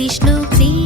Krishna, please.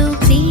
ಚಾಲು pre